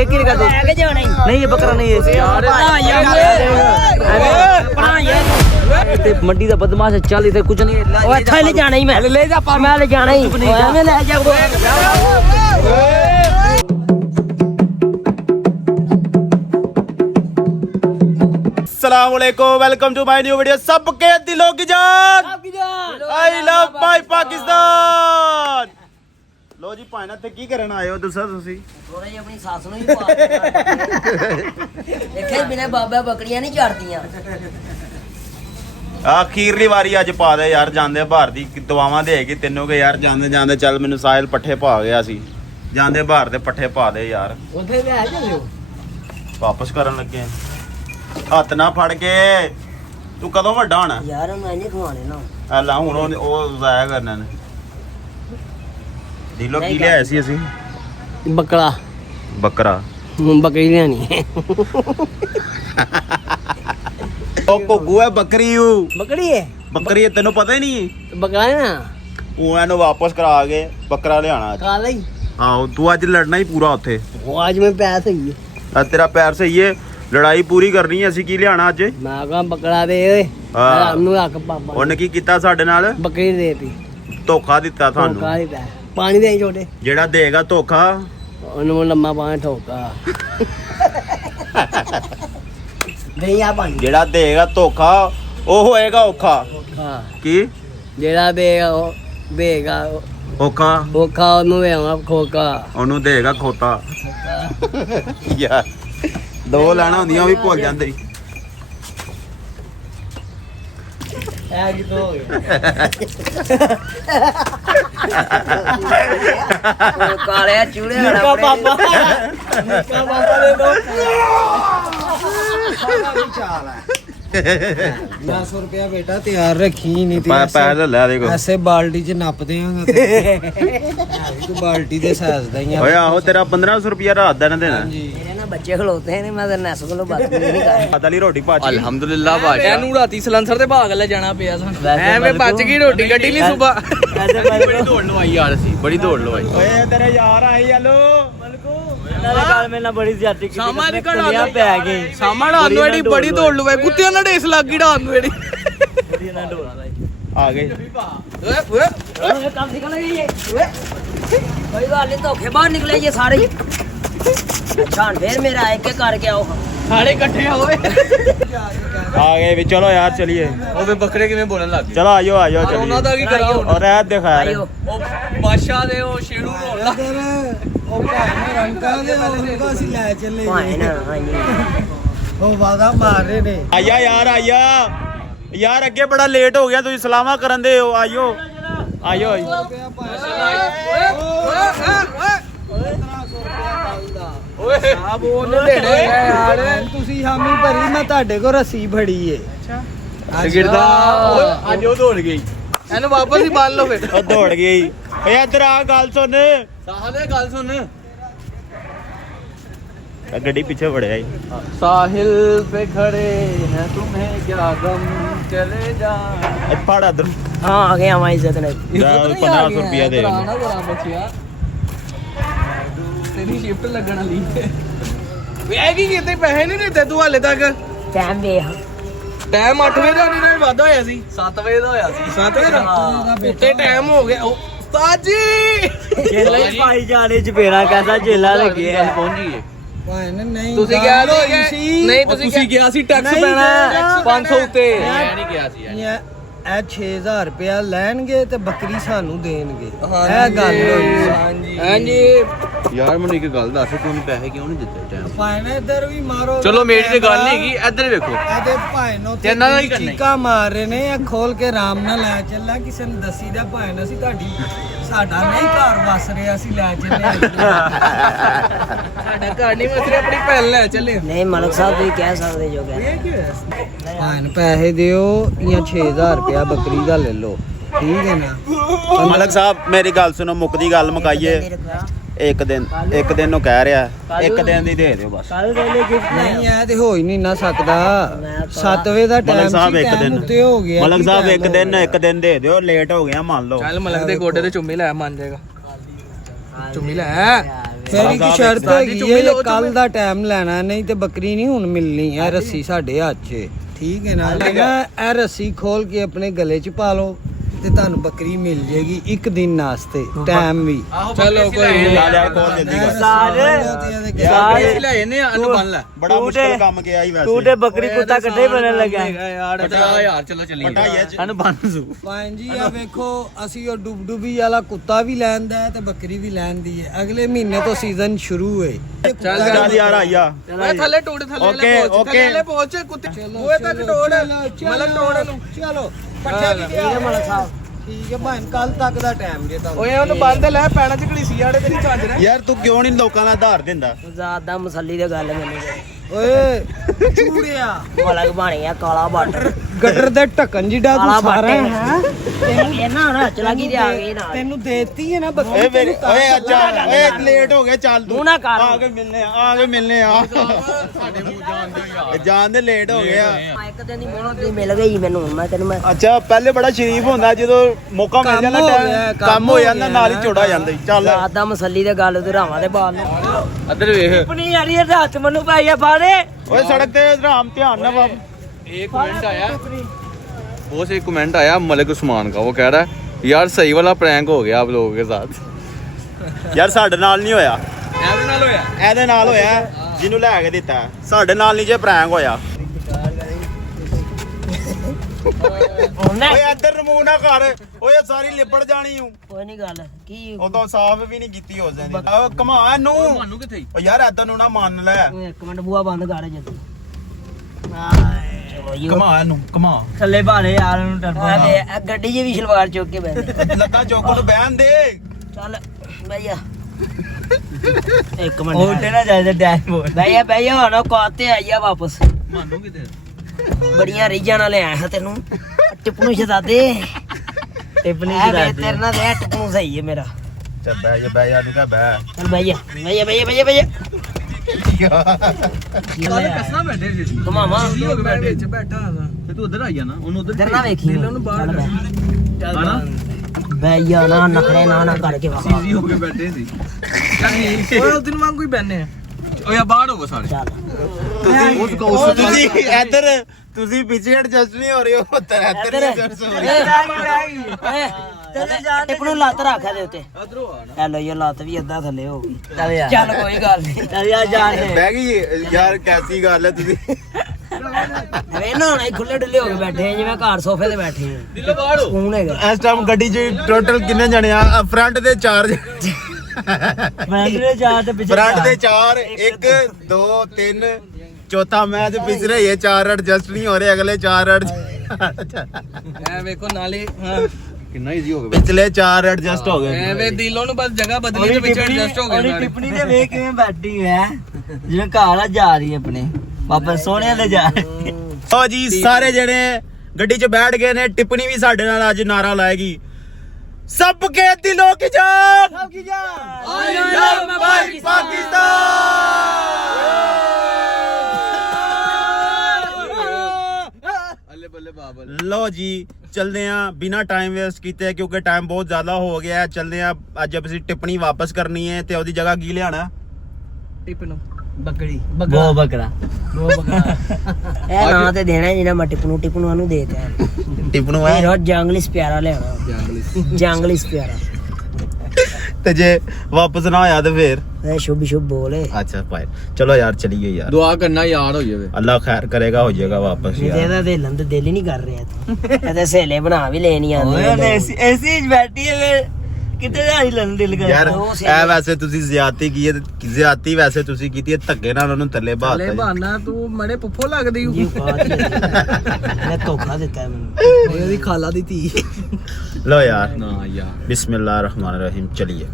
के कर दो नहीं ये बकरा नहीं है मंडी का बदमाश चल इधर कुछ नहीं अच्छा ले जाना ही मैं ले जा मैं ले जाना ही मैं ले जा अस्सलामुअलैकुम welcome to my new video. सबके दिलों की जान आई लव माय पाकिस्तान। लो जी भाई ते की करन आए हो दसो तुसी थोड़ा जी अपनी सास ਨੂੰ ਹੀ ਪਾ ਦੇਖੇ ਬਿਨਾ ਬਾਬਾ ਬੱਕਰੀਆਂ ਨਹੀਂ ਝੜਦੀਆਂ आखिरली वारी अज पा दे यार जांदे भार दी दुआवां देगी तेनों के यार जांदे जांदे चल मैनू साहिल पट्ठे पा गया सी जांदे भार दे पट्ठे पा दे यार ਉੱਥੇ ਲੈ ਚੱਲਿਓ वापस करन लगे हत्थ ना फड़ के तू कदों वड्डा होना ਯਾਰ ਮੈਂ ਨਹੀਂ ਖਵਾਣੇ ਨਾ ਐਲਾ ਹੁਣ ਉਹ ਜ਼ਾਇਆ ਕਰਨਾ ਨੇ ਦਿਲੋਂ ਕੀ ਲਿਆਇਆ ਸੀ ਅਸੀਂ ਬੱਕਰਾ ਬੱਕਰਾ ਬੱਕਰੀ ਲੈਣੀ ਉਹ ਘੁੱਗੂ ਹੈ ਬੱਕਰੀ ਬੱਕਰੀ ਹੈ ਬੱਕਰੀ ਹੈ ਤੈਨੂੰ ਪਤਾ ਹੀ ਨਹੀਂ ਬੱਕਰਾ ਹੈ ਨਾ ਉਹ ਇਹਨੂੰ ਵਾਪਸ ਕਰਾ ਕੇ ਬੱਕਰਾ ਲਿਆਣਾ ਅੱਜ ਖਾ ਲਈ ਆਹੋ ਤੂੰ ਅੱਜ ਲੜਨਾ ਹੀ ਪੂਰਾ ਉੱਥੇ ਉਹ ਅੱਜ ਮੈਂ ਪੈਰ ਸਹੀ ਹੈ ਅੱਜ ਤੇਰਾ ਪੈਰ ਸਹੀ ਹੈ ਲੜਾਈ ਪੂਰੀ ਕਰਨੀ ਹੈ ਅਸੀਂ ਕੀ ਲਿਆਣਾ ਅੱਜ ਮੈਂ ਕਹਾਂ ਬੱਕਰਾ ਦੇ ਓਏ ਹਾਂ। ਉਹਨੂੰ ਰੱਖ ਪਾਪਾ ਉਹਨੇ ਕੀ ਕੀਤਾ ਸਾਡੇ ਨਾਲ ਬੱਕਰੀ ਦੇਤੀ ਧੋਖਾ ਦਿੱਤਾ ਤੁਹਾਨੂੰ ਠੋਕਾ ਦਿੱਤਾ ਪਾਣੀ ਦੇ ਛੋਟੇ ਜਿਹੜਾ ਦੇਗਾ ਧੋਖਾ ਉਹਨੂੰ ਲੰਮਾ ਪਾਣੀ ਠੋਕਾ ਨਹੀਂ ਆ ਪਾਣੀ ਜਿਹੜਾ ਦੇਗਾ ਧੋਖਾ ਉਹ ਹੋਏਗਾ ਔਖਾ ਹਾਂ ਕੀ ਜਿਹੜਾ ਦੇਗਾ ਉਹ ਦੇਗਾ ਔਖਾ ਖੋਖਾ ਉਹਨੂੰ ਦੇਵਾਂ ਖੋਖਾ ਉਹਨੂੰ ਦੇਗਾ ਖੋਤਾ ਯਾਰ ਦੋ ਲੈਣਾ ਹੁੰਦੀਆਂ ਉਹ ਵੀ ਭੁੱਲ ਜਾਂਦੇ ਐ ਕੀ ਹੋ ਗਿਆ ਉਹ ਕਾਲਿਆ ਚੂੜੇ ਵਾਲਾ ਪਾਪਾ ਨਿੱਕਾ ਪਾਪਾ ਦੇ ਦੋ 10 रुपया बेटा तैयार रखी नहीं थी ਪੈਸੇ ਲੈ ਦੇਖੋ ऐसे बाल्टी च नप देंगा तू बाल्टी दे साइज दा ही ਓਏ ਆਹੋ ਤੇਰਾ 1500 ਰੁਪਿਆ ਰਾਤ ਦਾ ਨਾ ਦੇਣਾ ਮੇਰੇ ਨਾ ਬੱਚੇ ਖਲੋਤੇ ਨੇ ਮੈਂ ਤਾਂ ਨਸ ਕੋਲੋਂ ਬਾਤ ਨਹੀਂ ਕਰਦਾ ਰਾਤ ਵਾਲੀ ਰੋਟੀ ਭਾਜੀ ਅਲਹਮਦੁਲਿਲਾ ਭਾਜੀ ਇਹਨੂੰ ਰਾਤੀ ਸਲੰਸਰ ਤੇ ਭਾਗ ਲੈ ਜਾਣਾ ਪਿਆ ਸਾਨੂੰ ਐਵੇਂ ਬਚ ਗਈ ਰੋਟੀ ਗੱਡੀ ਨਹੀਂ ਸੁਬਾ ਬੜੀ ਦੌੜ ਲਵਾਈ ਯਾਰ ਅਸੀਂ ਬੜੀ ਦੌੜ ਲਵਾਈ ਓਏ ਤੇਰੇ ਯਾਰ ਆਈ ਹਲੋ ਨਾਲੇ ਗੱਲ ਮੇਰੇ ਨਾਲ ਬੜੀ ਜ਼ਿਆਦਤੀ ਕੀਤੀ ਸਾਮਾਂ ਦੀ ਕੁੜੀਆਂ ਪੈ ਗਏ ਸਾਮਾਂ ਢਾਣ ਨੂੰ ਐਡੀ ਬੜੀ ਦੌੜ ਲਵਾਈ ਕੁੱਤਿਆਂ ਨਾਲ ਢੇਸ ਲੱਗ ਗਈ ਢਾਣ ਨੂੰ ਐਡੀ ਆ ਗਏ ਓਏ ਓਏ ਓਏ ਕੰਮ ਨਿਕਲ ਗਈ ਏ ਓਏ ਕੋਈ ਗੱਲ ਨਹੀਂ ਧੋਖੇ ਬਾਹਰ ਨਿਕਲੇ ਜੇ ਸਾਰੇ ਅੱਛਾ ਫੇਰ ਮੇਰਾ ਇੱਕ ਇੱਕ ਕਰਕੇ ਆਓ ਸਾਰੇ ਇਕੱਠੇ ਹੋਏ ਆ ਗਏ ਵੀ ਚਲੋ ਯਾਰ ਚਲਿਏ ਉਹਦੇ ਬੱਕਰੇ ਕਿਵੇਂ ਬੋਲਣ ਲੱਗ ਚਲੋ ਆਜੋ ਆਜੋ ਚਲਿਏ ਉਹਨਾਂ ਦਾ ਕੀ ਕਰਾਂ ਹੁਣ ਔਰ ਰਹਿਤ ਦਿਖਾ ਯਾਰ ਆਇਓ ਉਹ ਬਾਦਸ਼ਾਹ ਦੇ ਉਹ ਸ਼ੇਰੂ ਰੋਣ ਲੱਗ ओ भाई ने रंका दे उनको ਅਸੀਂ ਲੈ ਚੱਲੇ ਭਾਈ ਨਾ ਹਾਂਜੀ ਉਹ ਵਾਦਾ ਮਾਰ ਰਹੇ ਨੇ ਆਇਆ ਯਾਰ ਆਇਆ ਯਾਰ ਅੱਗੇ ਬੜਾ ਲੇਟ ਹੋ ਗਿਆ ਤੁਸੀਂ ਸਲਾਮਾ ਕਰਨ ਦੇ ਹੋ ਆਇਓ ਆਇਓ ਓਏ ਆਪ ਉਹਨੇ ਦੇਣੇ ਯਾਰ ਤੁਸੀਂ ਹਾਮੀ ਭਰੀ ਮੈਂ ਤੁਹਾਡੇ ਕੋਲ ਰੱਸੀ ਫੜੀ ਏ ਗਿਰਦਾ ਅੱਜ ਉਹ ਦੌੜ ਗਈ ਇਹਨੂੰ ਵਾਪਸ ਹੀ ਬੰਨ ਲਓ ਫਿਰ ਉਹ ਦੌੜ ਗਈ ਓਏ ਇੱਧਰ ਆ ਗੱਲ ਸੁਣ ਸਾਹਿਲ ਇਹ ਗੱਲ ਸੁਣ ਗੱਡੀ ਪਿੱਛੇ ਵੜਿਆ ਈ साहिल पे खड़े हैं तुम्हें क्या गम चले जा ਫੜ ਇੱਧਰ ਹਾਂ ਆ ਗਿਆ ਮੈਂ ਇੱਜ਼ਤ ਨੇ 1500 ਰੁਪਿਆ ਦੇ ਤੇਰੀ ਸ਼ਿਫਟ ਲੱਗਣ ਵਾਲੀ ਵੇ ਕੀ ਕੀਤੇ ਪੈਸੇ ਨਹੀਂ ਦਿੱਤੇ ਤੂੰ ਹਾਲੇ ਤੱਕ ਟਾਈਮ ਵੇਖ ਟਾਈਮ 8 ਵਜੇ ਦਾ ਨਹੀਂ ਨਾ ਵਾਧਾ ਹੋਇਆ ਸੀ 7 ਵਜੇ ਦਾ ਹੋਇਆ ਸੀ 7 ਵਜੇ ਦਾ ਤੇ ਟਾਈਮ ਹੋ ਗਿਆ ਉਸਤਾਦ ਜੀ ਜੇਲਾ ਹੀ ਪਾਈ ਜਾਣੇ ਚਪੇੜਾ ਕਹਿੰਦਾ ਜੇਲਾ ਲੱਗੇ ਆ ਪਹੁੰਚੀਏ ਭਾਈ ਨੇ ਨਹੀਂ ਤੁਸੀਂ ਕਿਹਾ ਸੀ ਨਹੀਂ ਤੁਸੀਂ ਕਿਹਾ ਸੀ ਟੈਕਸ ਪੈਣਾ 500 ਉੱਤੇ ਮੈਂ ਨਹੀਂ ਕਿਹਾ ਸੀ ਇਹ 6000 ਰੁਪਇਆ ਲੈਣਗੇ ਤੇ ਬੱਕਰੀ ਸਾਨੂੰ ਦੇਣਗੇ ਇਹ ਗੱਲ ਹੋਈ ਹਾਂਜੀ ਯਾਰ ਮੈਨੂੰ ਇੱਕ ਗੱਲ ਦੱਸ ਤੂੰ ਪੈਸੇ ਕਿਉਂ ਨਹੀਂ ਦਿੱਤੇ ਟਾਈਮ ਭਾਈ ਨੇ ਇੱਧਰ ਵੀ ਮਾਰੋ ਚਲੋ ਮੇਰੀ ਤੇ ਗੱਲ ਨਹੀਂ ਹੈਗੀ ਇੱਧਰ ਵੇਖੋ ਇਹਦੇ ਭਾਈ ਨੂੰ ਤੇ ਇਹਨਾਂ ਦਾ ਹੀ ਕਰਨਾ ਈ। ਚੀਕਾ ਮਾਰ ਰਹੇ ਨੇ ਇਹ ਖੋਲ ਕੇ ਆਰਾਮ ਨਾਲ ਲੈ ਚੱਲਾ ਕਿਸੇ ਨੂੰ ਦੱਸੀ ਦਾ ਭਾਈ ਨੇ ਅਸੀਂ ਤੁਹਾਡੀ ਸਾਡਾ ਨਹੀਂ ਘਰ ਵਸ ਰਿਹਾ ਅਸੀਂ ਲੈ ਚੱਲੇ ਸਾਡਾ ਘਰ ਨਹੀਂ ਮਸਰੇ ਆਪਣੀ ਭੈਣ ਲੈ ਚੱਲੇ ਨਹੀਂ ਮਲਕ ਸਾਹਿਬ ਤੁਸੀਂ ਕਹਿ ਸਕਦੇ ਜੋ ਕਹਿ ਭਾਈ ਨੂੰ ਪੈਸੇ ਦਿਓ ਜਾਂ 6000 ਰੁਪਇਆ ਬੱਕਰੀ ਦਾ ਲੈ ਲਓ ਠੀਕ ਹੈ ਨਾ ਮਲਕ ਸਾਹਿਬ ਮੇਰੀ ਗੱਲ ਸੁਣੋ ਮੁੱਕਦੀ ਗੱਲ ਮੁਕਾਈਏ ਇੱਕ ਦਿਨ ਨੂੰ ਕਹਿ ਰਿਹਾ ਇੱਕ ਦਿਨ ਦੀ ਦੇ ਦਿਓ ਬਸ ਕੱਲ ਦੇ ਲਈ ਗਿਫਟ ਨਹੀਂ ਇਹ ਤੇ ਹੋ ਹੀ ਨਹੀਂ ਨਾ ਸਕਦਾ 7 ਵਜੇ ਦਾ ਮਲਕ ਟਾਈਮ ਸਾਹਿਬ ਸੀ ਇੱਕ ਟਾਈਮ ਦਿਨ ਉੱਤੇ ਹੋ ਗਿਆ ਮਲਕ ਕੀ ਸਾਹਿਬ time ਇੱਕ ਦਿਨ ਦੇ ਦਿਓ ਲੇਟ ਹੋ ਗਿਆ ਮੰਨ ਲਓ ਚੱਲ ਮਲਕ ਦੇ ਗੋਡੇ ਤੇ ਚੁੰਮੀ ਲੈ ਮੰਨ ਜਾਏਗਾ ਚੁੰਮੀ ਲੈ ਫਿਰ ਇੱਕ ਸ਼ਰਤ ਹੈਗੀ ਹੈ ਕੱਲ ਦਾ ਟਾਈਮ ਲੈਣਾ ਨਹੀਂ ਤੇ ਬੱਕਰੀ ਨਹੀਂ ਹੁਣ ਮਿਲਣੀ ਇਹ ਰੱਸੀ ਸਾਡੇ ਹੱਥ 'ਚ ਠੀਕ ਹੈ ਨਾ ਇਹ ਰੱਸੀ ਖੋਲ ਕੇ ਆਪਣੇ ਗਲੇ 'ਚ ਪਾ ਲਓ ਤੇ ਤੁਹਾਨੂੰ ਬੱਕਰੀ ਮਿਲ ਜੇਗੀ ਇੱਕ ਦਿਨ ਵਾਸਤੇ ਟਾਈਮ ਵੀ ਚਲੋ ਕੋਈ ਨਹੀਂ ਸਾਰੇ ਲੈ ਇਹਨੇ ਅਨ ਬੰਨ ਲੈ ਬੜਾ ਮੁਸ਼ਕਲ ਕੰਮ ਗਿਆ ਹੀ ਵੈਸੇ ਤੂੰ ਤੇ ਬੱਕਰੀ ਕੁੱਤਾ ਇਕੱਠੇ ਹੀ ਬਣਨ ਲੱਗਾ ਯਾਰ ਯਾਰ ਚਲੋ ਚੱਲੀਏ ਅਨ ਬੰਨ ਸੂ ਪਾਇਨ ਜੀ ਆ ਵੇਖੋ ਅਸੀਂ ਉਹ ਡੁਬਡੁਬੀ ਵਾਲਾ ਕੁੱਤਾ ਵੀ ਲੈਂਦਾ ਹੈ ਤੇ ਬੱਕਰੀ ਵੀ ਲੈਂਦੀ ਹੈ ਅਗਲੇ ਮਹੀਨੇ ਤੋਂ ਸੀਜ਼ਨ ਸ਼ੁਰੂ ਹੈ ਚੱਲ ਯਾਰ ਆਇਆ ਓਏ ਥੱਲੇ ਟੋੜ ਥੱਲੇ ਪਹੁੰਚ ਕੁੱਤੇ ਓਏ ਤੱਕ ਟੋੜ ਮਤਲਬ ਟੋੜ ਨੂੰ ਚਲੋ ਪੱਠਾ ਵੀ ਗਿਆ ਮਲਕ ਸਾਹਿਬ ਠੀਕ ਹੈ ਭਾਈ ਕੱਲ ਤੱਕ ਦਾ ਟਾਈਮ ਜੇ ਤੁਹਾਨੂੰ ਓਏ ਉਹਨੂੰ ਬੰਦ ਲੈ ਪੈਣਾ ਚ ਘੜੀਸੀ ਆੜੇ ਤੇਰੀ ਚੱਜ ਰਿਹਾ ਯਾਰ ਤੂੰ ਕਿਉਂ ਨਹੀਂ ਲੋਕਾਂ ਦਾ ਆਧਾਰ ਦਿੰਦਾ ਜ਼ਿਆਦਾ ਮਸੱਲੀ ਦੀ ਗੱਲ ਮੈਨੂੰ ਓਏ ਚੂੜਿਆ ਮਲਕ ਬਣਿਆ ਕਾਲਾ ਬਾਰਡਰ ਗਟਰ ਦੇ ਢੱਕਣ ਜਿੱਡਾ ਕਾਲਾ ਤੂੰ ਸਾਰਾ ਬਾਟੇ ਹੈ ਇਹਨਾਂ ਹੁਣ ਚਲਾਗੀ ਤੇ ਆ ਗਈ ਨਾਲ ਤੈਨੂੰ ਦੇਤੀ ਹੈ ਨਾ ਬੱਕਰੀ ਓਏ ਮੇਰੇ ਓਏ ਅੱਛਾ ਓਏ ਲੇਟ ਹੋ ਗਿਆ ਚੱਲ ਤੂੰ ਨਾ ਕਰ ਆ ਕੇ ਮਿਲਨੇ ਆ ਸਾਡੇ ਮੂੰਹ ਜਾਣਦੇ ਜਾਣ ਦੇ ਲੇਟ ਹੋ ਗਿਆ ਇੱਕ ਦਿਨ ਦੀ ਮੋਹਨਤ ਦੀ ਮਿਲ ਗਈ ਮੈਨੂੰ ਮੈਂ ਤੈਨੂੰ ਮੈਂ ਅੱਛਾ ਪਹਿਲੇ ਬੜਾ ਸ਼ਰੀਫ ਹੁੰਦਾ ਜਦੋਂ ਮੌਕਾ ਮਿਲ ਜਾਂਦਾ ਕੰਮ ਹੋ ਜਾਂਦਾ ਨਾਲ ਹੀ ਚੋੜਾ ਜਾਂਦਾ ਚੱਲ ਜ਼ਿਆਦਾ ਮਸੱਲੀ ਦੀ ਗੱਲ ਤੇ ਰਾਵਾਂ ਦੇ ਬਾਲ ਨੂੰ ਇੱਧਰ ਵੇਖ ਆਪਣੀ ਯਾਰੀ ਦੇ ਹੱਥ ਮੈਨੂੰ ਪਾਈਆ ਬਾਰੇ ਓਏ ਸੜਕ ਤੇ ਰਾਮ ਧਿਆਨ ਨਾਲ ਬਾਬ एक कमेंट आया बहुत से कमेंट आया मलिक उस्मान का वो कह रहा है यार सही वाला प्रैंक हो गया आप लोगों के साथ ਯਾਰ ਸਾਡੇ ਨਾਲ ਨਹੀਂ ਹੋਇਆ ऐसे नाल होया ਇਹਦੇ ਨਾਲ ਹੋਇਆ ਜਿਹਨੂੰ ਲੈ ਕੇ ਦਿੱਤਾ ਸਾਡੇ ਨਾਲ ਨਹੀਂ ਜੇ ਪ੍ਰੈਂਕ ਹੋਇਆ ਓਏ ਇੱਧਰ ਰਿਮੂਵ ਨਾ ਕਰ ਓਏ ਸਾਰੀ ਲਿਬੜ ਜਾਣੀ ਹੂੰ ਕੋਈ ਨਹੀਂ ਗੱਲ ਕੀ ਉਦੋਂ ਸਾਫ਼ ਵੀ ਨਹੀਂ ਕੀਤੀ ਹੋ ਜਾਂਦੀ ਓ ਕਮਾ ਨੂੰ मानू किथे ਓ ਯਾਰ ਇੱਧਰ ਨੂੰ ਨਾ ਮੰਨ ਲੈ ਇੱਕ ਮਿੰਟ ਬੂਆ ਬੰਦ ਕਰ ਜੇ ਤੂੰ ਕਮਾ ਨੂੰ ਕਮਾ ਥੱਲੇ ਭਾਲੇ ਯਾਰ ਨੂੰ ਟਰਬੋ ਗੱਡੀ 'ਚ ਵੀ ਸ਼ਲਵਾਰ ਚੁੱਕ ਕੇ ਬੈਠ ਲੱਤਾਂ ਚੁੱਕ ਨੂੰ ਬਹਿਣ ਦੇ ਚੱਲ ਭਈਆ ਇੱਕ ਮਿੰਟ ਉਲਟੇ ਨਾ ਜਾਏ ਡੈਸ਼ਬੋਰਡ ਭਈਆ ਹੁਣ ਕਾਤੇ ਆਈਆ ਵਾਪਸ मानू किथे ਬੜੀਆਂ ਰੀਜਾਂ ਨਾਲ ਆਇਆ ਹਾਂ ਤੈਨੂੰ ਟਿਪਨੂ ਛਦਾ ਦੇ ਟਿਪਨੂ ਛਦਾ ਦੇ ਤੇਰੇ ਨਾਲ ਦੇ ਟਿਪਨੂ ਸਹੀ ਹੈ ਮੇਰਾ ਚੱਲ ਬਹਿ ਜਾ ਨੂੰ ਕਹ ਬਹਿ ਚੱਲ ਭਈਆ साले कसना बैठे जी ਘੁਮਾਵਾ हो के बैठे च बैठा था तू उधर आई ना उन उधर ਇਧਰ ਨਾ ਵੇਖੀ ਉਹਨੂੰ ਬਾਹਰ ਆਣਾ ਭਈਆ ਨਾ ਨਖਰੇ ਨਾ ਕਰਕੇ ਵਾਹ सीजी हो के बैठे सी ओए उस दिन वांगू ही बहने ओए बाहर हो सारे ਚੱਲ ਤੁਸੀਂ ਇੱਧਰ ਤੁਸੀਂ ਪਿੱਛੇ ਐਡਜਸਟ ਨਹੀਂ ਹੋ ਰਹੇ ਹੋ ਇੱਧਰ ਐਡਜਸਟ ਹੋ ਰਹੇ ਟਿਪਨੂ ਲੱਤ ਰੱਖਿਆ ਦੇ ਉੱਤੇ उधर आ ना ਹੈਲੋ ਇਹ ਲੱਤ ਵੀ ਅੱਧਾ ਥੱਲੇ ਹੋ ਗਈ ਚੱਲ ਕੋਈ ਗੱਲ ਨਹੀਂ ਚੱਲ ਜਾਣ ਦੇ ਬਹਿ ਗਈ ਯਾਰ ਕੈਸੀ ਗੱਲ ਹੈ ਤੁਸੀਂ ਵੇ ਨਾ ਹੁਣ ਖੁੱਲੇ ਡੁੱਲੇ ਹੋ ਕੇ ਬੈਠੇ ਆ ਜਿਵੇਂ ਘਰ ਸੋਫੇ ਤੇ ਬੈਠੇ ਆ दिलो बाहर हो ਸਕੂਨ ਹੈਗਾ ਇਸ ਟਾਈਮ ਗੱਡੀ 'ਚ ਟੋਟਲ ਕਿੰਨੇ ਜਣੇ ਆ ਫਰੰਟ ਦੇ 4 ਮੈਂ ਕਿਹੜੇ ਜਾ ਤੇ ਪਿੱਛੇ ਫਰੰਟ ਦੇ 4 1 2 3 ਚੌਥਾ ਮੈਂ ਤੇ ਪਿਛਲੇ ਇਹ 4 ਐਡਜਸਟ ਨਹੀਂ ਹੋ ਰਹੇ ਅਗਲੇ 4 ए देखो नाले हां कितना इजी हो गया ਪਿਛਲੇ 4 ਐਡਜਸਟ ਹੋ ਗਏ ए वे दिलों ਨੂੰ ਬਸ ਜਗ੍ਹਾ ਬਦਲੀ ਤੇ ਵਿੱਚ ਐਡਜਸਟ ਹੋ ਗਏ ਸਾਰੇ ਟਿੱਪਣੀ ਤੇ ਵੇਖ ਕਿਵੇਂ ਬੈਠੀ ਹੈ ਜਿਵੇਂ ਘਰ ਆ ਜਾ ਰਹੀ ਹੈ ਆਪਣੇ ਵਾਪਸ ਸੋਹਣਿਆਂ ਦੇ ਜਾ ਰਹੀ ਓ ਜੀ ਸਾਰੇ ਜਣੇ ਗੱਡੀ 'ਚ ਬੈਠ ਗਏ ਨੇ ਟਿੱਪਣੀ ਵੀ ਸਾਡੇ ਨਾਲ ਅੱਜ ਨਾਰਾ ਲਾਏਗੀ ਸਭ ਕੇ ਦਿਲੋਂ ਕੀ ਜਾਨ ਸਭ ਕੀ ਜਾਨ ਆਈ ਲਵ ਮਾਈ ਪਾਕਿਸਤਾਨ ਅੱਲੇ ਬੱਲੇ ਬਾਬਲ ਲੋ ਜੀ ਚਲਦੇ ਆ ਬਿਨਾ ਟਾਈਮ ਵੇਸਟ ਕੀਤੇ ਕਿਉਂਕਿ ਟਾਈਮ ਬਹੁਤ ਜ਼ਿਆਦਾ ਹੋ ਗਿਆ ਹੈ ਚਲਦੇ ਆ ਅੱਜ ਅਸੀਂ ਟਿੱਪਣੀ ਵਾਪਸ ਕਰਨੀ ਹੈ ਤੇ ਉਹਦੀ ਜਗ੍ਹਾ ਕੀ ਲਿਆਣਾ ਟਿਪ ਨੂੰ ਬੱਕਰੀ ਗੋ ਬੱਕਰਾ ਇਹ ਨਾਂ ਤੇ ਦੇਣਾ ਜਿਹੜਾ ਮੈਂ ਟਿਪਨੂ ਨੂੰ ਦੇਤਾ ਟਿੱਪਣੂ ਇਹ ਹੈ ਰੋਜ਼ ਜੰਗਲੀ ਸਪਿਆਰਾ ਲੈਣਾ ਜੰਗਲੀ ਸਪਿਆਰਾ ਤੇ ਜੇ ਵਾਪਸ ਨਾ ਆਇਆ ਤੇ ਫੇਰ ਇਹ ਸ਼ੁਭ ਬੋਲੇ ਅੱਛਾ ਭਾਈ ਚਲੋ ਯਾਰ ਚਲੀਏ ਯਾਰ ਦੁਆ ਕਰਨਾ ਯਾਰ ਹੋ ਜਾਵੇ ਅੱਲਾ ਖੈਰ ਕਰੇਗਾ ਹੋ ਜਾਏਗਾ ਵਾਪਸ ਯਾਰ ਇਹਦਾ ਦੇ ਲੰਦ ਦਿਲ ਹੀ ਨਹੀਂ ਕਰ ਰਿਹਾ ਤੂੰ ਇਹਦੇ ਸਹੇਲੇ ਬਣਾ ਵੀ ਲੈਣੀ ਆਂਦੇ ਐਸੀ ਬੈਠੀ ਹੈ ਕਿਤੇ ਜਾਈ ਲੰਦ ਦਿਲ ਕਰ ਯਾਰ ਇਹ ਵੈਸੇ ਤੁਸੀਂ ਜ਼ਿਆਦਤੀ ਕੀ ਹੈ ਜ਼ਿਆਦਤੀ ਵੈਸੇ ਤੁਸੀਂ ਕੀਤੀ ਹੈ ਧੱਕੇ ਨਾਲ ਉਹਨੂੰ ਥੱਲੇ ਲੈ ਬਾਹਰ ਬਹਾਨਾ ਤੂੰ ਮੜੇ ਪੁੱਫੋ ਲੱਗਦੀ ਜੀ ਮੈਂ ਧੋਖਾ ਦਿੱਤਾ ਮੈਨੂੰ ਉਹਦੀ ਖਾਲਾ ਦੀ ਧੀ लो यार ਨਾ ਯਾਰ बिस्मिल्लाहिर्रहमानिर्रहीम चलिए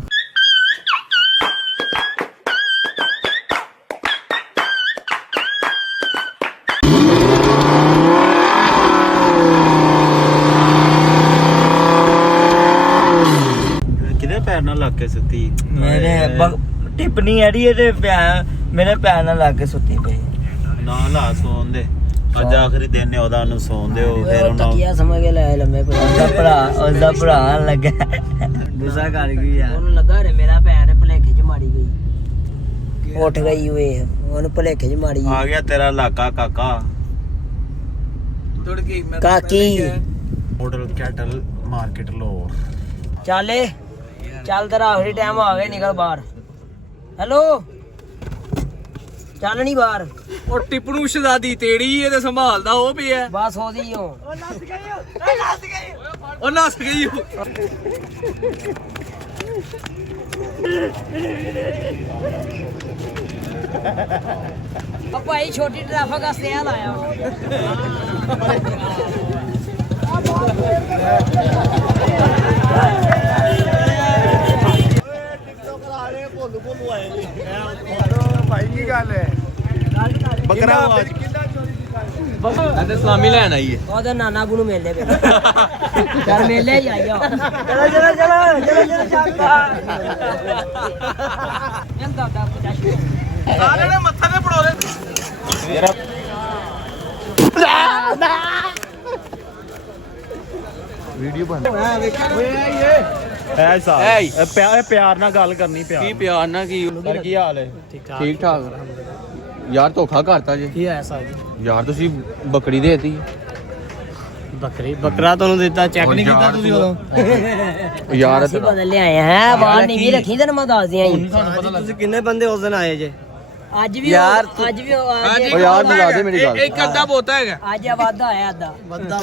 किधर पैर ना लग के सुती ਮੇਰੇ ਟਿੱਪਣੀ ਆੜੀ ਇਹਦੇ ਮੇਰੇ ਪੈਰ ਨਾਲ ਲੱਗ ਕੇ ਸੁੱਤੀ ਪਈ ना ला सोन दे ਅੱਜ ਆਖਰੀ ਦਿਨ ਨੇ ਉਹਦਾ ਨੂੰ ਸੌਣ ਦਿਓ ਫਿਰ ਉਹਨਾਂ ਤਕੀਆ ਸਮਝ ਕੇ ਲੈ ਲੰਮੇ ਪੈ ਉਹਦਾ ਭਰਾ ਲੱਗਾ ਗੁੱਸਾ ਕਰ ਗਈ ਯਾਰ ਉਹਨੂੰ ਲੱਗਾ ਰੇ ਮੇਰਾ ਪੈਰ ਭਲੇਖੇ ਚ ਮਾਰੀ ਗਈ ਉੱਠ ਗਈ ਓਏ ਉਹਨੂੰ ਭੁਲੇਖੇ ਚ ਮਾਰੀ ਆ ਗਿਆ ਤੇਰਾ ਇਲਾਕਾ ਕਾਕਾ ਤੁੜ ਗਈ ਮੈਂ ਕਾਕੀ ਮਾਡਲ ਕੈਟਲ ਮਾਰਕੀਟ ਲੋਰ ਚੱਲ ਚੱਲ ਤੇਰਾ ਆਖਰੀ ਟਾਈਮ ਆ ਗਿਆ ਨਿਕਲ ਬਾਹਰ ਹੈਲੋ ਚੱਲ ਨਹੀਂ ਬਾਹਰ ਉਹ ਟਿਪਣੂ ਸ਼ਦਾਦੀ ਤੇੜੀ ਇਹ ਤੇ ਸੰਭਾਲਦਾ ਉਹ ਪਿਆ ਬਸ ਉਹਦੀ ਹੋ ਉਹ ਨੱਸ ਗਈ ਆ ਭਾਈ ਛੋਟੀ ਟ੍ਰੈਫਿਕ ਵਾਸਤੇ ਆ ਲਾਇਆ ਬੱਕਰਾ ਆਵਾਜ਼ ਇਹ ਤੇ ਸਲਾਮੀ ਲੈਣ ਆਈ ਹੈ ਉਹਦੇ ਨਾਨਾ ਨੂੰ ਮਿਲਦੇ ਪਏ ਚੱਲ ਮੇਲੇ ਹੀ ਆਇਆ ਚਲੋ ਚਲੋ ਚਲੋ ਚਲੋ ਚਲੋ ਚੱਲਦਾ ਇਹਦਾ ਦਾ ਪੁੱਛ ਸਾਰਿਆਂ ਨੇ ਮੱਥਾ ਤੇ ਪੜੋਲੇ ਵੀਡੀਓ ਬਣ ਐ ਐ ਪਿਆਰ ਨਾਲ ਗੱਲ ਕਰਨੀ ਕੀ ਪਿਆਰ ਨਾ ਕੀ ਸਰ ਕੀ ਹਾਲ ਹੈ ਠੀਕ ਠਾਕ ਯਾਰ ਧੋਖਾ ਕਰਤਾ ਜੀ ਕੀ ਐਸਾ ਜੀ ਯਾਰ ਤੁਸੀਂ ਬੱਕਰੀ ਦੇਤੀ ਬੱਕਰਾ ਤੁਹਾਨੂੰ ਦਿੱਤਾ ਚੈੱਕ ਨਹੀਂ ਕੀਤਾ ਤੁਸੀਂ ਉਦੋਂ ਯਾਰ ਅਸੀਂ ਬਦਲ ਲਿਆਏ ਹੈ ਬਾਹਰ ਨਹੀਂ ਵੀ ਰੱਖੀ ਤੈਨੂੰ ਮੈਂ ਦੱਸ ਦਿਆਂ ਜੀ ਤੁਸੀਂ ਕਿੰਨੇ ਬੰਦੇ ਉਸ ਦਿਨ ਆਏ ਜੇ ਅੱਜ ਵੀ ਯਾਰ ਅੱਜ ਵੀ ਓ ਯਾਰ ਮਿਲਾ ਦੇ ਮੇਰੀ ਗੱਲ ਇੱਕ ਅੱਧਾ ਬੋਤਾ ਹੈਗਾ ਅੱਜ ਵਾਦਾ ਆਇਆ ਅੱਧਾ ਬੰਦਾ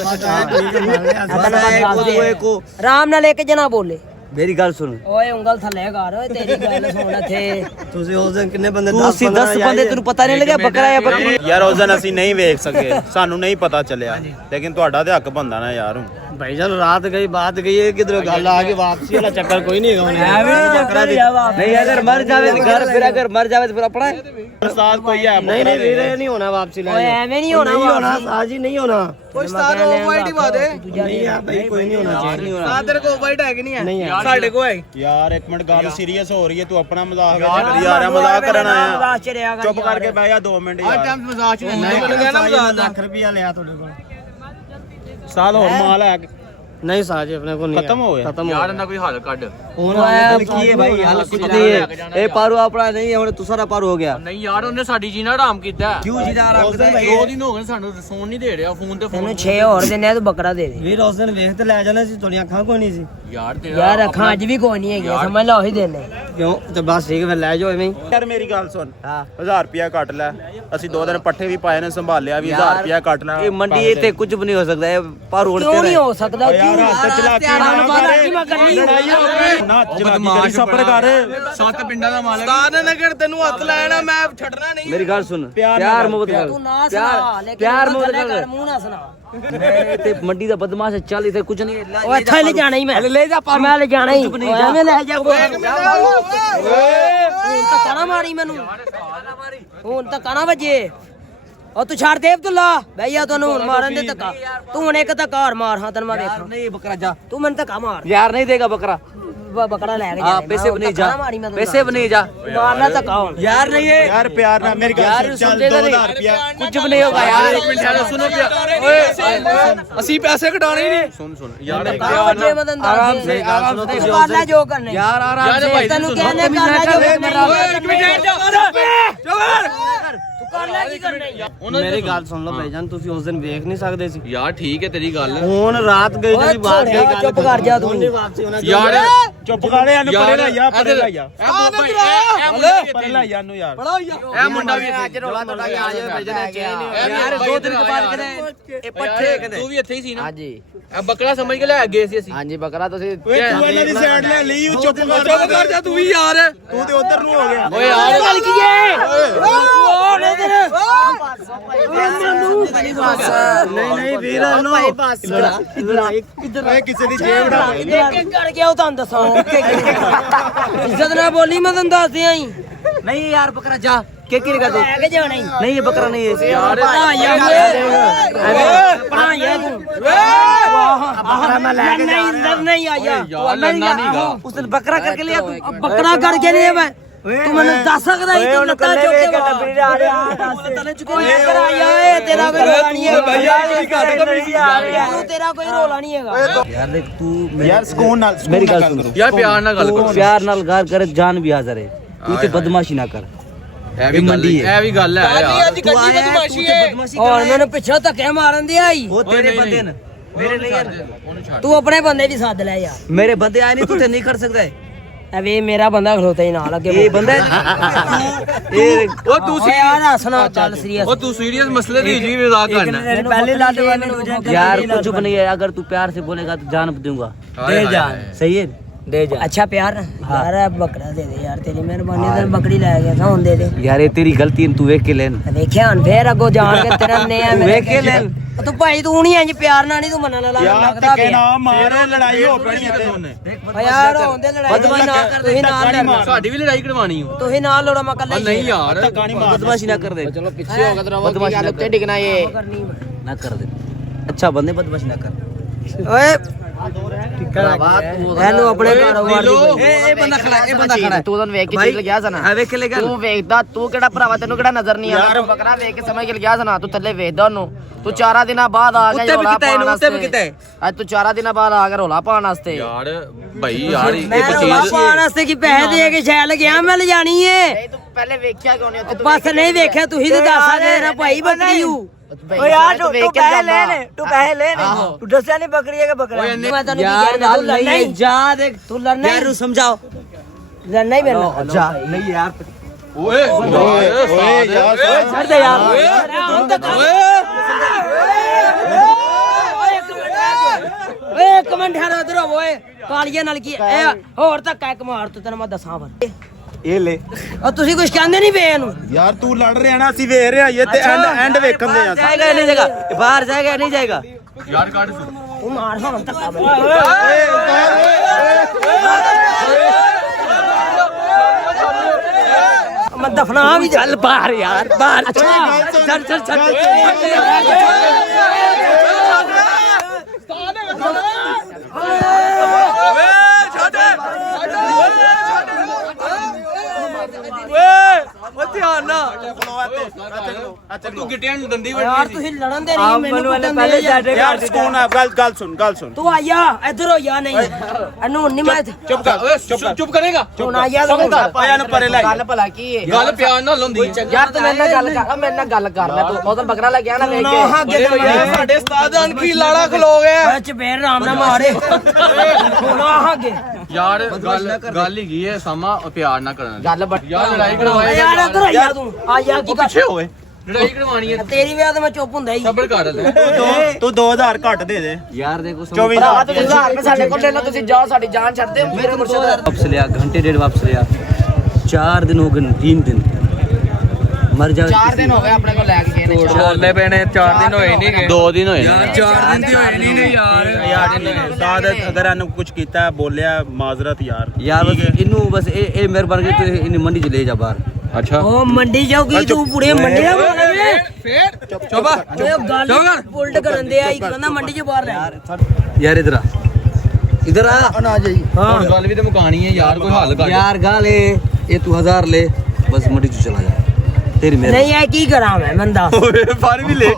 ਵਾਦਾ ਕੋ ਆਰਾਮ ਨਾਲ ਇੱਕ ਜਣਾ ਬੋਲੇ ਮੇਰੀ ਗੱਲ ਸੁਣ ਓਏ ਉਂਗਲ ਥੱਲੇ ਕਰ ਓਏ ਤੇਰੀ ਗੱਲ ਸੁਣ ਇੱਥੇ ਤੁਸੀਂ ਉਸ ਦਿਨ ਕਿੰਨੇ ਬੰਦੇ ਤੁਸੀਂ 10 ਬੰਦੇ ਤੈਨੂੰ ਪਤਾ ਨਹੀਂ ਲੱਗਿਆ ਬੱਕਰਾ ਜਾਂ ਬੱਕਰੀ ਯਾਰ ਉਸ ਦਿਨ ਅਸੀਂ ਨਹੀਂ ਵੇਖ ਸਕੇ ਸਾਨੂੰ ਨਹੀਂ ਪਤਾ ਚੱਲਿਆ ਲੇਕਿਨ ਤੁਹਾਡਾ ਤੇ ਹੱਕ ਬੰਦਾ ਨਾ ਯਾਰ ਭਾਈ ਜਾਨ ਰਾਤ ਗਈ ਬਾਤ ਗਈ है किधर गल आ के वापसी वाला चक्कर कोई नहीं है नहीं अगर मर जावे तो घर फिर अगर मर जावे तो फिर अपना साथ कोई है नहीं नहीं वीरे नहीं होना वापसी ਓਏ ਐਵੇਂ ਨਹੀਂ ਹੋਣਾ नहीं होना साजी नहीं होना ਕੋਈ ਸਟਾਰ ਆਫ ਵਾਈਟ ਹੀ ਬਾਦੇ नहीं यार भाई कोई नहीं होना चाहिए ਸਾਹ ਤੇਰੇ ਕੋਲ ਵਾਈਟ ਹੈ ਕਿ ਨਹੀਂ ਹੈ नहीं यार ਸਾਡੇ ਕੋਲ ਹੈ ਯਾਰ ਇੱਕ ਮਿੰਟ ਗੱਲ ਸੀਰੀਅਸ ਹੋ ਰਹੀ ਹੈ ਤੂੰ ਆਪਣਾ ਮਜ਼ਾਕ ਵਿੱਚ ਕਰੀ ਜਾ ਰਿਹਾ ਮਜ਼ਾਕ ਕਰਨ ਆਇਆ ਮਜ਼ਾਕ ਚ ਰਿਹਾ ਕਰ ਚੁੱਪ ਕਰਕੇ ਬਹਿ ਜਾ 2 ਮਿੰਟ ਯਾਰ ਮਜ਼ਾਕ ਚ लाख रुपया लिया थोड़े को ਸਾਲ ਹੋਰ ਮਾਲ ਹੈ नहीं साजी अपने को नहीं खत्म हो गया खत्म ਯਾਰ ਇਹਨਾਂ ਕੋਈ ਹੱਲ ਕੱਢ की है भाई हाल कुछ नहीं है ए पारू अपना नहीं है हमने दूसरा पारू हो गया ਨਹੀਂ ਯਾਰ ਉਹਨੇ ਸਾਡੀ ਜੀਣਾ ਹਰਾਮ ਕੀਤਾ क्यों जीना आराम से 2 ਦਿਨ ਹੋ ਗਏ ਸਾਨੂੰ ਫੋਨ ਨਹੀਂ ਦੇ ਰਿਹਾ ਫੋਨ ਤੇ ਤੈਨੂੰ ਫੋਨ 6 ਹੋਰ ਦਿੰਨੇ ਆ ਤੂੰ ਬੱਕਰਾ ਦੇ ਦੇ ਵੀਰ ਉਸ ਦਿਨ ਵੇਖ ਤੇ ਲੈ ਜਾਣਾ ਸੀ ਤੁਹਾਡੀਆਂ ਅੱਖਾਂ ਕੋਈ ਨਹੀਂ ਸੀ ਯਾਰ ਯਾਰ ਅੱਖਾਂ ਅੱਜ ਵੀ ਕੋਈ ਨਹੀਂ ਹੈਗੀਆਂ ਸਮਝ ਲਾ ਉਹੀ ਦੇਣੇ ਕਿਉਂ ਤੇ ਬਸ ਠੀਕ ਫਿਰ ਲੈ ਜਾਓ ਐਵੇਂ ਹੀ ਯਾਰ ਮੇਰੀ ਗੱਲ ਸੁਣ 1000 ਰੁਪਿਆ ਕੱਟ ਲੈ ਅਸੀਂ 2 ਦਿਨ ਪੱਠੇ ਵੀ ਪਾਏ ਨੇ ਸੰਭਾਲਿਆ ਵੀ 1000 ਰੁਪਿਆ ਕੱਟ ਲੈ ये मंडी ये ते कुछ भी नहीं हो सकता है पारू ਕਿਉਂ उड़ते ਨਹੀਂ रहे ਹੋ ਸਕਦਾ ਯਾਰ ਹੱਥ ਚਲਾਕੀ ਨਾ ਚਲਾਕੀ ਸਬਰ ਕਰ 7 ਪਿੰਡਾਂ ਦਾ ਮਾਲਕ ਸਤਾਨ ਨਗਰ ਤੈਨੂੰ ਹੱਥ ਲੈਣਾ ਮੈਂ ਛੱਡਣਾ ਨਹੀਂ मेरी गल सुन प्यार मोहब्बत कर ਤੂੰ ਨਾ ਸੁਣਾ ਲੇਕਿਨ प्यार ਮੂੰਹ मोहब्बत ਕਰ कर ਮੂੰਹ ਨਾ ਸੁਣਾ मैं ते मंडी दा बदमाश है चल इधर कुछ नहीं है ਉਹ ਇੱਥੇ ਲੈ ਜਾਣਾ ਹੀ ਮੈਂ ले जा पारू ਮੈਂ ਲੈ ਜਾਣਾ ਹੀ चुप नहीं जा ਐਵੇਂ ਲੈ ਜਾ ਹੁਣ ਤਾਂ ਕਾਣਾ ਮਾਰੀ ਮੈਨੂੰ ਹੁਣ ਤਾਂ ਕਾਣਾ ਵਜੇ ਉਹ ਤੂੰ ਛੱਡ ਦੇ ਅਬਦੁੱਲਾ ਭਈਆ ਤੈਨੂੰ ਹੁਣ ਮਾਰਨ ਦੇ ਧੱਕਾ ਤੂੰ ਹੁਣ ਇੱਕ ਧੱਕਾ ਹੋਰ ਮਾਰ ਹਾਂ ਤੈਨੂੰ ਮੈਂ ਵੇਖਾਂ नहीं बकरा जा ਤੂੰ ਮੈਨੂੰ ਧੱਕਾ ਮਾਰ यार नहीं देगा बकरा ਬੱਕਰਾ ਲੈ ਕੇ हाँ ਜਾਣਾ पैसे भी नहीं जा पैसे भी नहीं जा ਮਾਰਨਾ ਧੱਕਾ ਹੁਣ यार नहीं है ਯਾਰ ਪਿਆਰ ਨਾਲ ਮੇਰੀ ਗੱਲ ਸੁਣ ਚੱਲ 2000 ਰੁਪਿਆ कुछ भी नहीं होगा यार एक मिनट यार सुनो ਅਸੀਂ ਪੈਸੇ ਕਟਾਣੇ ਹੀ ਨਹੀਂ ਸੁਣ ਯਾਰ ਕਾਣਾ ਵਜੇ ਮਦਨ आराम से ਕਰ ਲੈ ਜੋ ਕਰਨੇ यार आराम से ਤੈਨੂੰ ਕਹਿੰਦੇ ਕਰ ਲੈ ਜੋ ਤੂੰ ਕਰ ਲੈ ਕੀ ਕਰਨਾ ਮੇਰੀ ਗੱਲ ਸੁਣ ਲਓ ਭਾਈਜਾਨ ਤੁਸੀਂ ਉਸ ਦਿਨ ਵੇਖ ਨਹੀਂ ਸਕਦੇ ਸੀ ਯਾਰ ਠੀਕ ਹੈ ਤੇਰੀ ਗੱਲ ਹੁਣ ਰਾਤ ਗਈ ਜਿਹੜੀ ਬਾਤ ਗਈ ਗੱਲ ਚੁੱਪ ਕਰ ਜਾ ਤੂੰ ਵਾਪਸੀ ਹੋਣਾ ਯਾਰ ਚੁੱਪ ਕਰ ਯਾਰ ਨੂੰ ਪਰੇ ਲੈ ਜਾ ਪਰੇ ਲੈ ਜਾ ਇਹ ਪਰੇ ਲੈ ਜਾ ਨੂੰ ਯਾਰ ਮੁੰਡਾ ਵੀ ਯਾਰ 2 दिन के बाद कहते ये पट्ठे ਤੂੰ ਵੀ ਇੱਥੇ ਹੀ ਸੀ ਨਾ हां जी ਇਹ ਬੱਕਰਾ ਸਮਝ ਕੇ ਲੈ ਗਏ ਸੀ ਅਸੀਂ हां जी बकरा तो ਓਏ ਤੂੰ ਇਹਨਾਂ ਦੀ ਸਾਈਡ ਲੈ ਲਈ ਉਹ ਚੁੱਪ ਕਰ ਜਾ ਤੂੰ ਵੀ ਯਾਰ ਤੂੰ ਤੇ ਉਧਰ ਨੂੰ ਹੋ ਗਿਆ ਓਏ ਯਾਰ ਗੱਲ ਕੀ ਏ ਨਹੀਂ ਨਹੀਂ ਵੀਰ ਨੋ ਓਏ ਕਿਸੇ ਦੀ ਜੇਬ ਢਾ ਇੱਕ ਇੱਕ ਕਰਕੇ ਉਹ ਤੁਹਾਨੂੰ ਦੱਸਾਂ ਇੱਜ਼ਤ ਨਾਲ ਬੋਲੀ ਮੈਂ ਤੁਹਾਨੂੰ ਦੱਸ ਦਿਆਂ ਹੀ नहीं यार बकरा जा के कर दे ਲੈ ਕੇ ਜਾਣਾ ਹੀ नहीं ये बकरा नहीं है यार ਪੜਾਇਆ ਤੂੰ ਵਾਹ ਮੈਂ ਲੈ ਕੇ ਨਹੀਂ ਇੱਜ਼ਤ ਨਹੀਂ ਆਇਆ ਯਾਰ ਲੰਨਾ ਨਹੀਂਗਾ उस दिन बकरा करके लिया तू ਬੱਕਰਾ ਕਰਕੇ ਨਹੀਂ ਮੈਂ ਤੂੰ ਮੈਨੂੰ ਦੱਸ ਸਕਦਾ ਹੀ ਤੂੰ ਲੱਤਾਂ ਚੁੱਕ ਕੇ ਤੈਨੂੰ ਚੁਕੋਈ ਇੱਧਰ ਆਇਆ ਏ ਤੇਰਾ ਕੋਈ ਰੋਲਾ ਨਹੀਂ ਹੈਗਾ ਤੂੰ ਤੇਰਾ ਕੋਈ ਰੋਲਾ ਨਹੀਂ ਹੈਗਾ यार देख तू ਯਾਰ ਸਕੂਨ ਨਾਲ मेरी गल सुन ਯਾਰ ਪਿਆਰ ਨਾਲ ਗੱਲ ਕਰੋ प्यार नाल गार कर जान भी हाजिर है तू ते बदमाशी ना कर ਇਹ ਵੀ ਗੱਲ ਹੈ ਯਾਰ ਤੂੰ ਆਇਆ ਬਦਮਾਸ਼ੀ ਔਰ ਮੈਨੂੰ ਪਿੱਛੋਂ ਧੱਕੇ ਮਾਰਨ ਦੀ ਆਈ ਉਹ ਤੇਰੇ ਬੰਦੇ ਨੇ ਮੇਰੇ ਨਹੀਂ ਯਾਰ ਤੂੰ ਆਪਣੇ ਬੰਦੇ ਵੀ ਸੱਦ ਲੈ ਯਾਰ ਮੇਰੇ ਬੰਦੇ ਆਏ ਨਹੀਂ ਤੂੰ ਤੇ ਨਹੀਂ ਕਰ ਸਕਦਾ ਅਵੇ ਮੇਰਾ ਬੰਦਾ ਖਲੋਤਾ ਹੀ ਨਾਲ ਅੱਗੇ ਇਹ ਬੰਦਾ ਇਹ ਉਹ ਤੂੰ ਓਏ ਯਾਰ ਹੱਸਣਾ ਚੱਲ ਸੀਰੀਅਸ ਉਹ ਤੂੰ ਸੀਰੀਅਸ मसले की जी मजाक करना है पहले लाते वाले यार कुछ चुप नहीं है अगर तू प्यार से बोलेगा तो जान दूंगा दे जान सही है दे जा अच्छा प्यार यार बकरा दे दे यार तेरी मेहरबानी ते बकरी ले गया था हुन दे दे यार ये तेरी गलती है तू वेख के लेन देखिया हन फिर अगो जान के तेरा ने वेख के लेन तू भाई तू नहीं इंज प्यार ना नहीं तू मनन लगा ਯਾਰ लगदा ਧੱਕੇ पे ਨਾ ਮਾਰ ਲੜਾਈ ਹੋ ਪੈਣੀ ਇੱਥੇ ਓ यार होंदे लड़ाई तुही ना कर तुही ना लड़ना ਸਾਡੀ ਵੀ ਲੜਾਈ ਕਰਵਾਣੀ ਹੋ तुही ना लड़ो मैं कल्ला ਨਹੀਂ ਯਾਰ ਧੱਕਾ ਨਹੀਂ ਮਾਰ बदमाशी ना कर दे चलो पीछे होगा तो बदमाशी ना कर डिगना ये ना कर दे अच्छा बंदे बदमाशी ना कर ओए ਇਹਨੂੰ ਆਪਣੇ ਕਾਰੋਬਾਰ ਦੀ ਇਹ ਬੰਦਾ ਖੜਾ ਤੂੰ ਤਾਂ ਵੇਖ ਕੇ ਚੀਜ਼ ਲਗਿਆ ਸਨਾ ਆ ਵੇਖ ਕੇ ਲੈ ਤੂੰ ਵੇਖਦਾ ਤੂੰ ਕਿਹੜਾ ਭਰਾਵਾ ਤੈਨੂੰ ਕਿਹੜਾ ਨਜ਼ਰ ਨਹੀਂ ਆਉਂਦਾ ਤੂੰ ਬੱਕਰਾ ਵੇਖ ਕੇ ਸਮਝ ਕੇ ਲਗਿਆ ਸਨਾ ਤੂੰ ਥੱਲੇ ਵੇਖਦਾ ਉਹਨੂੰ ਤੂੰ 4 ਦਿਨਾਂ ਬਾਅਦ ਆ ਗਿਆ ਰੋਲਾ ਪਾਉਣ ਵਾਸਤੇ ਅੱਜ ਤੂੰ 4 ਦਿਨਾਂ ਬਾਅਦ ਆ ਗਿਆ ਰੋਲਾ ਪਾਉਣ ਵਾਸਤੇ ਯਾਰ ਭਾਈ ਯਾਰ ਮੈਂ ਇੱਕ ਰੌਲਾ ਚੀਜ਼ ਪਾਉਣ ਵਾਸਤੇ ਕੀ ਪੈਸੇ ਦੇ ਕੇ ਸ਼ੈਲ ਗਿਆ ਮੈਂ ਲਿਜਾਣੀ ਏ ਨਹੀਂ ਤੂੰ ਪਹਿਲੇ ਵੇਖਿਆ ਕਿਉਂ ਨਹੀਂ ਉੱਥੇ ਬਸ ਨਹੀਂ ਵੇਖਿਆ ਤੁਸੀਂ ਤੇ ਦੱਸ ਸਕਦੇ ਨਾ ਭਾਈ ਬੱਕਰੀ ਹੂ ਓ ਯਾਰ ਤੂੰ ਪੈਸੇ ਲੈ ਲੈ ਤੂੰ ਪੈਸੇ ਲੈ ਤੂੰ ਦੱਸਿਆ ਨਹੀਂ ਬੱਕਰੀ ਹੈ ਕਿ ਬੱਕਰਾ ਮੈਂ ਤੈਨੂੰ ਕੀ ਕਹਿਣਾ ਤੂੰ ਲੜਨਾ ਹੀ जा देख ਤੂੰ ਲੜਨਾ यार ਹੀ समझाओ ਲੜਨਾ ਹੀ ਮੇਰੇ ਨਾਲ जा नहीं यार ਓਏ ਓਏ ਯਾਰ ਛੱਡ ਦੇ ਯਾਰ ਹੁਣ ਤੱਕ ਓਏ ਇੱਕ ਮਿੰਟ ਠਹਿਰ ਇਧਰ ਓਏ ਕਾਲੀਏ ਨਾਲ ਕੀ ਇਹ ਹੋਰ ਧੱਕਾ ਇੱਕ ਮਾਰ ਤੂੰ ਤੈਨੂੰ ਮੈਂ ਦੱਸਾਂ ਫਿਰ ये ले ਉਹ ਤੁਸੀਂ ਕੁਝ ਕਹਿੰਦੇ ਨਹੀਂ ਵੇ ਇਹਨੂੰ ਯਾਰ ਤੂੰ ਲੜ ਰਿਹਾ ਨਾ ਅਸੀਂ ਵੇਖ ਰਹੇ ਆਈਏ ਤੇ ਐਂਡ ਵੇਖਣ ਦੇ ਆ जाएगा या नहीं जाएगा बाहर जाएगा या नहीं जाएगा ਯਾਰ ਕੱਢ ਤੂੰ ਮਾਰ ਹੁਣ ਧੱਕਾ ਮੈਂ ਦਫਨਾ ਵੀ ਚੱਲ ਬਾਹਰ ਯਾਰ ਬਾਹਰ ਚੱਲ ਚੱਲ ਚੱਲ ਤੂੰ ਗਿੱਟਿਆਂ ਨੂੰ ਦੰਦੀ ਯਾਰ ਤੁਸੀਂ ਲੜਨ ਦੇ ਨਹੀਂ ਮੈਨੂੰ ਪਹਿਲੇ ਯਾਰ ਸਕੂਨ ਆ ਗੱਲ ਸੁਣ ਤੂੰ ਆਇਆ ਇੱਧਰ ਹੋ ਜਾ ਨਹੀਂ ਇਹਨੂੰ ਨਹੀਂ ਮੈਂ ਚੁੱਪ ਕਰ ਚੁੱਪ ਕਰੇਗਾ ਹੁਣ ਆਇਆ ਤੂੰ ਆਇਆ ਨੂੰ ਪਰੇ ਲੈ ਗੱਲ ਭਲਾ ਕੀ ਹੈ ਗੱਲ ਪਿਆਰ ਨਾਲ ਹੁੰਦੀ ਯਾਰ ਤੂੰ ਮੇਰੇ ਨਾਲ ਗੱਲ ਕਰ ਮੇਰੇ ਨਾਲ ਗੱਲ ਕਰ ਲੈ ਤੂੰ ਉਦੋਂ ਬੱਕਰਾ ਲੈ ਗਿਆ ਨਾ ਵੇਖ ਕੇ ਸਾਡੇ ਉਸਤਾਦ ਅਨਖੀ ਲਾੜਾ ਖਲੋ ਗਿਆ ਵਿੱਚ ਬੇਰ ਰਾਮ ਨਾ ਮਾਰੇ ਹੁਣ ਆਹਾਗੇ ਯਾਰ ਗੱਲ ਹੀ ਗਈ ਹੈ ਸਮਾਂ ਪਿਆਰ ਨਾ ਕਰਨ ਗੱਲ ਯਾਰ ਲੜਾਈ ਕਰਵਾਏਗਾ ਯਾਰ ਇੱਧਰ ਆਇਆ ਤੂੰ ਆਇਆ ਕੀ ਕਰ ਹੋਏ ਲੜਾਈ ਕਰਵਾਣੀ ਹੈ ਤੇਰੀ ਵਿਆਹ ਤੇ ਮੈਂ ਚੁੱਪ ਹੁੰਦਾ ਹੀ ਸਬਰ ਕਰ ਲੈ ਤੂੰ 2000 ਘੱਟ ਦੇ ਦੇ यार देखो 24 ਭਰਾਵਾ ਤੁਸੀਂ 1000 ਰੁਪਏ ਸਾਡੇ ਕੋਲ ਲੈ ਲਓ ਤੁਸੀਂ ਜਾਓ ਸਾਡੀ ਜਾਨ ਛੱਡ ਦਿਓ ਮੇਰੇ ਮੁਰਸ਼ਦ वापस लिया घंटे डेढ़ वापस लिया 4 दिन हो गए 3 दिन मर जाओ 4 ਦਿਨ ਹੋ ਗਏ ਆਪਣੇ ਕੋਲ ਲੈ ਕੇ ਗਏ ਨੇ ਬੋਲਦੇ ਪਏ ਨੇ 4 ਦਿਨ ਹੋਏ ਨਹੀਂ 2 ਦਿਨ ਹੋਏ ਨੇ 4 ਦਿਨ ਦੀ ਹੋਏ ਨਹੀਂ ਯਾਰ ਉਸਤਾਦ ਅਗਰ ਇਹਨੂੰ ਕੁਝ ਕੀਤਾ ਬੋਲਿਆ ਮਾਜ਼ਰਤ ਯਾਰ यार बस इनू बस ए मेरे बन गए तो इन मंडी च ले जा बाहर ਅੱਛਾ ਉਹ ਮੰਡੀ ਜਾਊਗੀ ਤੂੰ ਪੂਰੇ ਮੰਡੀ ਨਾ ਬੋਲਵੇਂ ਫੇਰ ਚੁੱਪ ਓਏ ਉਹ ਗੱਲ ਉਲਟ ਕਰਨ ਦੇ ਆਈ ਕਹਿੰਦਾ ਮੰਡੀ 'ਚ ਬਾਹਰ ਲੈ यार इधर आ इधर आ ना जाइए ਹੁਣ ਗੱਲ ਵੀ ਤੇ ਮੁਕਾਣੀ ਹੈ ਯਾਰ ਕੋਈ ਹੱਲ ਕਰ यार गा ले ये तू 1000 ले बस मंडी च चला जा तेरी मेरे ਨਹੀਂ ਇਹ ਕੀ ਕਰਾਂ ਮੈਂ ਮੰਦਾ ਓਏ ਫੜ ਵੀ ਲੈ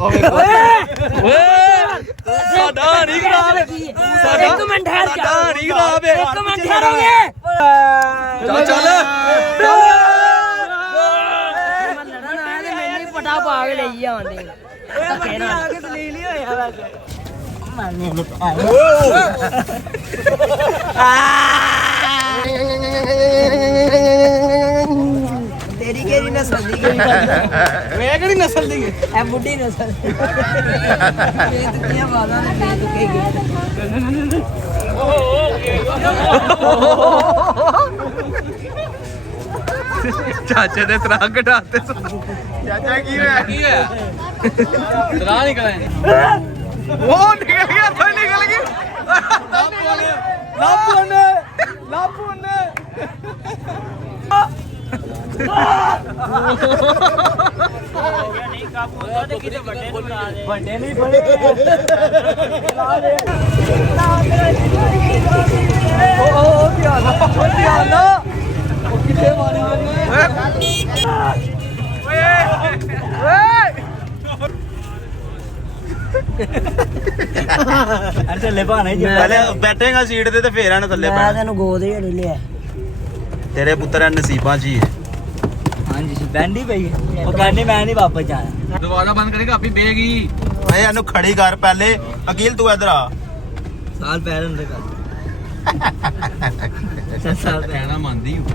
ਸਾਡਾ ਨਹੀਂ ਖਰਾਬ ਇੱਕ ਮਿੰਟ ਠਹਿਰ ਜਾ ਸਾਡਾ ਨਹੀਂ ਖਰਾਬ ਹੈ। ਇੱਕ ਮਿੰਟ ਠਹਿਰੋਗੇ ਚੱਲ ਮੈਂ ਲੜਨ ਆਇਆ ਤੇ ਮੈਨੂੰ ਹੀ ਪਟਾ ਪਾ ਕੇ ਲਈ ਜਾਂਦੇ ਧੱਕੇ ਨਾਲ ਤੇਰੀ ਕਿਹੜੀ ਨਸਲ ਦੀ ਮੈਂ ਕਿਹੜੀ ਨਸਲ ਦੀ ਐ ਬੁੱਢੀ ਨਸਲ ਇਹ ਤੂੰ ਕੀ ਬਾਤਾਂ ਨੇ ਤੂੰ ਕੀ ਚਾਚੇ ਦੇ ਤਰਾ ਘਟਾਤੇ ਚਾਚਾ ਕੀ ਹੋਇਆ ਤਰਾ ਨਿਕਲਿਆ ਉਹ ਨਿਕਲ ਗਿਆ ਤਾਂ ਨਿਕਲ ਗਿਆ ਲਾਪੂਨ ਵੱਡੇ ਨਹੀਂ ਫੜੇ ਉਹ ਧਿਆਨ ਨਾਲ ਉਹ ਕਿੱਥੇ ਮਾਰੀ ਥੱਲੇ ਭਾਣੇ ਜੀ ਪਹਿਲੇ ਬੈਠੇਗਾ ਸੀਟ ਤੇ ਫੇਰ ਆਣ ਥੱਲੇ ਮੈਂ ਪੈਣਾ ਤੈਨੂੰ ਗੋਦ ਹੀ ਲਿਆ ਤੇਰੇ ਪੁੱਤਰ ਨਸੀਬਾਂ 'ਚ ਹੀ ਹੈ हाँ जी ਬੈਂਡੀ ਪਈ ਉਹ ਕਹਿੰਦੀ ਮੈਂ ਨਹੀਂ ਵਾਪਸ ਜਾਣਾ ਦਰਵਾਜ਼ਾ ਬੰਦ ਕਰੇਗਾ ਆਪੀ ਬੇਗੀ ਓਏ ਇਹਨੂੰ ਖੜੀ ਕਰ ਪਹਿਲੇ ਅਕੀਲ ਤੂੰ ਇਧਰ ਆ ਸਾਲ ਪੈਰ ਅੰਦਰ ਕਰ ਸਾਲ ਪੈਰ ਕਹਿਣਾ ਮੰਨਦੀ ਹੂੰ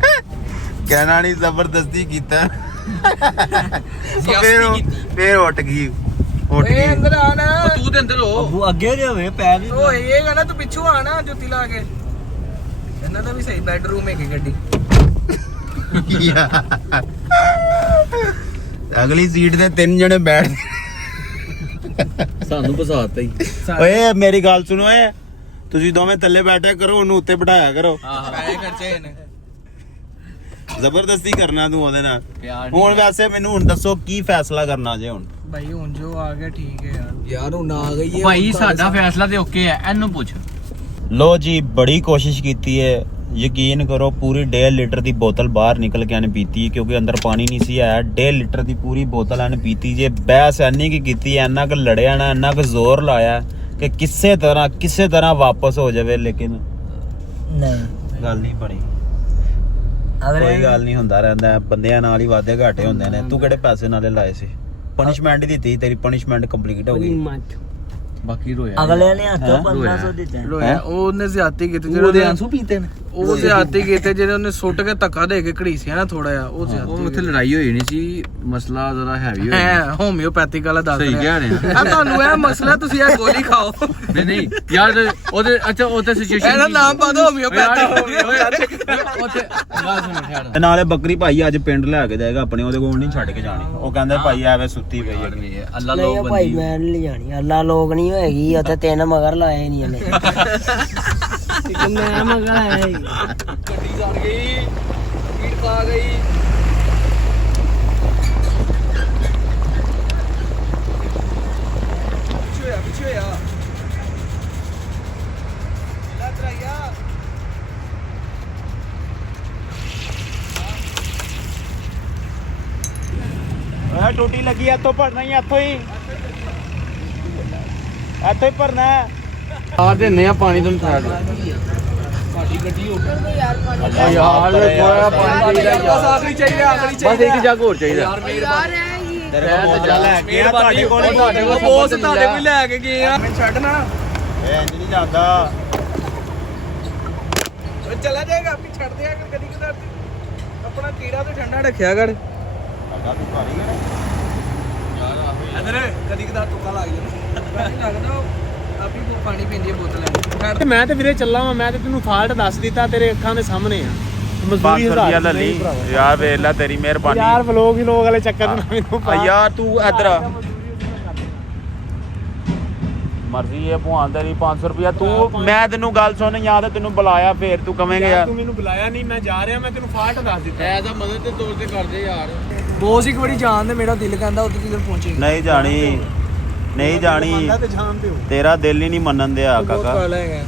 ਕਹਿਣਾ ਨਹੀਂ ਜ਼ਬਰਦਸਤੀ ਕੀਤਾ ਫੇਰ ਉੱਠ ਗਈ ਅੰਦਰ ਆ ਨਾ ਤੂੰ ਤੇ ਅੰਦਰ ਹੋ ਉਹ ਅੱਗੇ ਦੇ ਹੋਵੇ ਪੈਰ ਨਹੀਂ ਓਏ ਇਹ ਕਹਿੰਦਾ ਤੂੰ ਪਿੱਛੋਂ ਆ ਨਾ ਜੁੱਤੀ ਲਾ ਕੇ ਇਹਨਾਂ ਦਾ ਵੀ ਸਹੀ ਬੈਡਰੂਮ ਹੈ ਕਿ ਗੱਡੀ ਅਗਲੀ ਸੀਟ ਤੇ 3 ਜਣੇ ਬੈਠ ਸਾਨੂੰ ਫਸਾਤਾ ਹੀ ਓਏ ਮੇਰੀ ਗੱਲ ਸੁਣੋ ਓਏ ਤੁਸੀਂ ਦੋਵੇਂ ਥੱਲੇ ਬੈਠਿਆ ਕਰੋ ਉਹਨੂੰ ਉੱਤੇ ਬਿਠਾਇਆ ਕਰੋ ਪੈਸੇ ਖਰਚੇ ਨੇ ਜ਼ਬਰਦਸਤੀ ਕਰਨਾ ਤੂੰ ਉਹਦੇ ਨਾਲ ਪਿਆਰ ਹੁਣ ਵੈਸੇ ਮੈਨੂੰ ਹੁਣ ਦੱਸੋ ਕੀ ਫੈਸਲਾ ਕਰਨਾ ਜੇ ਹੁਣ ਭਾਈ ਹੁਣ ਜੋ ਆ ਗਿਆ ਠੀਕ ਹੈ ਯਾਰ ਹੁਣ ਆ ਗਈ ਹੈ ਭਾਈ ਸਾਡਾ ਫੈਸਲਾ ਤੇ ਓਕੇ ਹੈ ਇਹਨੂੰ ਪੁੱਛ ਲੋ ਜੀ ਬੜੀ ਕੋਸ਼ਿਸ਼ ਕੀਤੀ ਹੈ ਯਕੀਨ ਕਰੋ ਪੂਰੀ 1.5 ਲੀਟਰ ਦੀ ਬੋਤਲ ਬਾਹਰ ਨਿਕਲ ਕੇ ਇਹਨੇ ਪੀਤੀ ਕਿਉਂਕਿ ਅੰਦਰ ਪਾਣੀ ਨਹੀਂ ਸੀ ਆਇਆ 1.5 ਲੀਟਰ ਦੀ ਪੂਰੀ ਬੋਤਲ ਇਹਨੇ ਪੀਤੀ ਜੇ ਬਹਿਸ ਐਨੀ ਕੀ ਕੀਤੀ ਇੰਨਾ ਕੁ ਲੜਿਆ ਨਾ ਇੰਨਾ ਕੁ ਜ਼ੋਰ ਲਾਇਆ ਕਿ ਕਿਸੇ ਤਰ੍ਹਾਂ ਵਾਪਸ ਹੋ ਜਾਵੇ ਲੇਕਿਨ ਨਹੀਂ ਗੱਲ ਨਹੀਂ ਬਣੀ ਕੋਈ ਗੱਲ ਨਹੀਂ ਹੁੰਦਾ ਰਹਿੰਦਾ ਬੰਦਿਆਂ ਨਾਲ ਹੀ ਵਾਧੇ ਘਾਟੇ ਹੁੰਦੇ ਨੇ ਤੂੰ ਕਿਹੜੇ ਪੈਸੇ ਨਾਲੇ ਲਾਏ ਸੀ ਪਨਿਸ਼ਮੈਂਟ ਹੀ ਦਿੱਤੀ ਤੇਰੀ ਪਨਿਸ਼ਮੈਂਟ ਕੰਪਲੀਟ ਹੋ ਗਈ ਬਾਕੀ ਰੋਇਆ ਅਗਲੇ ਨੇ ਹੱਥੋਂ 1500 ਦਿੱਤੇ ਰੋਇਆ ਉਹਨੇ ਜ਼ਿਆਦਤੀ ਕੀਤੀ ਉਹਦੇ ਆਂਸੂ ਪੀਤੇ ਨੇ ਉਹ ਜ਼ਿਆਦਤੀ ਕੀਤੇ ਜਿਹੜੇ ਉਹਨੇ ਸੁੱਟ ਕੇ ਧੱਕਾ ਦੇ ਕੇ ਘੜੀਸਿਆ ਨਾ ਥੋੜਾ ਜਿਹਾ ਉਹ ਉਹ ਜ਼ਿਆਦਤੀ ਉੱਥੇ ਲੜਾਈ ਹੋਈ ਨਹੀਂ ਸੀ ਮਸਲਾ ਜ਼ਰਾ ਹੈਵੀ ਹੋਇਆ ਹੈ ਹੋਮਿਓਪੈਥਿਕ ਵਾਲਾ ਦੱਸ ਸਹੀ ਰਿਹਾ ਕਹਿ ਰਹੇ ਆ ਤੁਹਾਨੂੰ ਇਹ ਮਸਲਾ ਤੁਸੀਂ ਇਹ ਗੋਲੀ ਖਾਓ ਨਹੀਂ ਯਾਰ ਉਹਦੇ ਅੱਛਾ ਉੱਥੇ ਸਿਚੁਏਸ਼ਨ ਇਹਦਾ ਨਾਮ ਪਾ ਦੋ ਹੋਮਿਓਪੈਥਿਕ ਉੱਥੇ ਗੱਲ ਸੁਣ ਠਹਿਰ ਤੇ ਨਾਲੇ ਬੱਕਰੀ ਭਾਈ ਅੱਜ ਪਿੰਡ ਲੈ ਕੇ ਜਾਏਗਾ ਆਪਣੇ ਉਹਦੇ ਕੋਲ ਨਹੀਂ ਛੱਡ ਕੇ ਜਾਣੀ ਉਹ ਕਹਿੰਦਾ ਭਾਈ ਐਵੇਂ ਸੁੱਤੀ ਪਈ ਹੈ ਅੱਲਾ ਲੋਕ ਬੰਦੀ ਨਹੀਂ ਲਿਜਾਣੀ ਅੱਲਾ ਲੋਕ ਨਹੀਂ ਹੋਏਗੀ ਉੱਥੇ 3 ਮਗਰ ਲਾਏ ਨਹੀਂ ਇਹਨੇ ਇੱਕ ਮੈਂ ਮਗਰ ਆਇਆ ਹੀ ਗੱਡੀ ਸੜ ਗਈ ਸਪੀਡ ਪਾ ਗਈ ਪਿੱਛੇ ਆ ਲੱਗ ਰਿਹਾ ਓਏ ਟੂਟੀ ਲੱਗੀ ਇੱਥੋਂ ਭਰਨਾ ਹੀ ਇੱਥੋਂ ਹੀ ਭਰਨਾ ਆ ਦਿੰਨੇ ਆ ਪਾਣੀ ਤੁਹਾਨੂੰ ਠਹਿਰ ਸਾਡੀ ਗੱਡੀ ਹੋ ਗਈ ਯਾਰ ਥੋੜਾ ਪਾਣੀ ਚਾਹੀਦਾ ਬਸ ਆਖਰੀ ਚਾਹੀਦਾ ਬਸ ਇੱਕ ਜੱਗ ਹੋਰ ਚਾਹੀਦਾ ਯਾਰ ਮਿਹਰਬਾਨੀ ਤੇਰੇ ਕੋਲ ਬੋਤਲ ਲੈ ਕੇ ਆ ਤੁਹਾਡੇ ਕੋਲ ਬੋਸ ਤੁਹਾਡੇ ਕੋਲ ਲੈ ਕੇ ਗਏ ਆ ਮੈਂ ਛੱਡਣਾ ਇਹ ਇੰਜ ਨਹੀਂ ਜਾਂਦਾ ਚਲਾ ਜਾਏਗਾ ਆਪੀ ਛੱਡ ਦਿਆ ਕਰ ਕਦੀ ਕਦਾਰ ਆਪਣਾ ਕੀੜਾ ਤੇ ਠੰਡਾ ਰੱਖਿਆ ਕਰ ਸਾਡਾ ਤੂੰ ਕਾਰੀਗਰ ਇਧਰ ਕਦੀ ਕਦਾਰ ਟੁੱਕਾ ਲੱਗ ਜਾਂਦਾ ਨਹੀਂ ਲੱਗਦਾ ਆਪੀ ਪਾਣੀ ਪੀਂਦੀ ਹੈ ਬੋਤਲ ਮੈਂ ਤੇ ਵੀਰੇ ਚੱਲਾ ਵਾਂ ਮੈਂ ਤੇ ਤੈਨੂੰ ਫਾਲਟ ਦੱਸ ਦਿੱਤਾ ਤੇਰੇ ਅੱਖਾਂ ਦੇ ਸਾਹਮਣੇ ਆ ਮਜ਼ਦੂਰੀ 500 ਰੁਪਿਆ ਲੈ ਲਈ ਯਾਰ ਵੇਖ ਲੈ ਤੇਰੀ ਮਿਹਰਬਾਨੀ ਯਾਰ ਵਲੋਗ ਹੀ ਲੋਕ ਵਾਲੇ ਚੱਕਰ ਚ ਮੈਨੂੰ ਆ ਯਾਰ ਤੂੰ ਇੱਧਰ ਆ ਮਰਜ਼ੀ ਹੈ ਭਵਾਨ ਤੇਰੀ 500 ਰੁਪਿਆ ਤੂੰ ਮੈਂ ਤੈਨੂੰ ਗੱਲ ਸੁਣ ਜਾਂ ਤਾਂ ਤੈਨੂੰ ਬੁਲਾਇਆ ਫੇਰ ਤੂੰ ਕਵੇਂਗਾ ਯਾਰ ਤੂੰ ਮੈਨੂੰ ਬੁਲਾਇਆ ਨਹੀਂ ਮੈਂ ਜਾ ਰਿਹਾ ਮੈਂ ਤੈਨੂੰ ਫਾਲਟ ਦੱਸ ਦਿੱਤਾ ਐ ਤਾਂ ਮਦਦ ਦੇ ਤੌਰ ਤੇ ਕਰਦੇ ਯਾਰ ਬੋਸ ਇੱਕ ਵਾਰੀ ਜਾਣ ਦੇ ਮੇਰਾ ਦਿਲ ਕਹਿੰਦਾ ਉੱਥੇ ਕਿਧਰ ਪਹੁੰਚੇ ਨਹੀਂ ਜਾਣੀ ਨਹੀਂ ਜਾਣੀ ਤੇ ਜਾਣਦੇ ਹੋ ਤੇਰਾ ਦਿਲ ਹੀ ਨਹੀਂ ਮੰਨਣ ਦਿਆ ਕਾਕਾ ਕਾਲਾ ਹੈਗਾ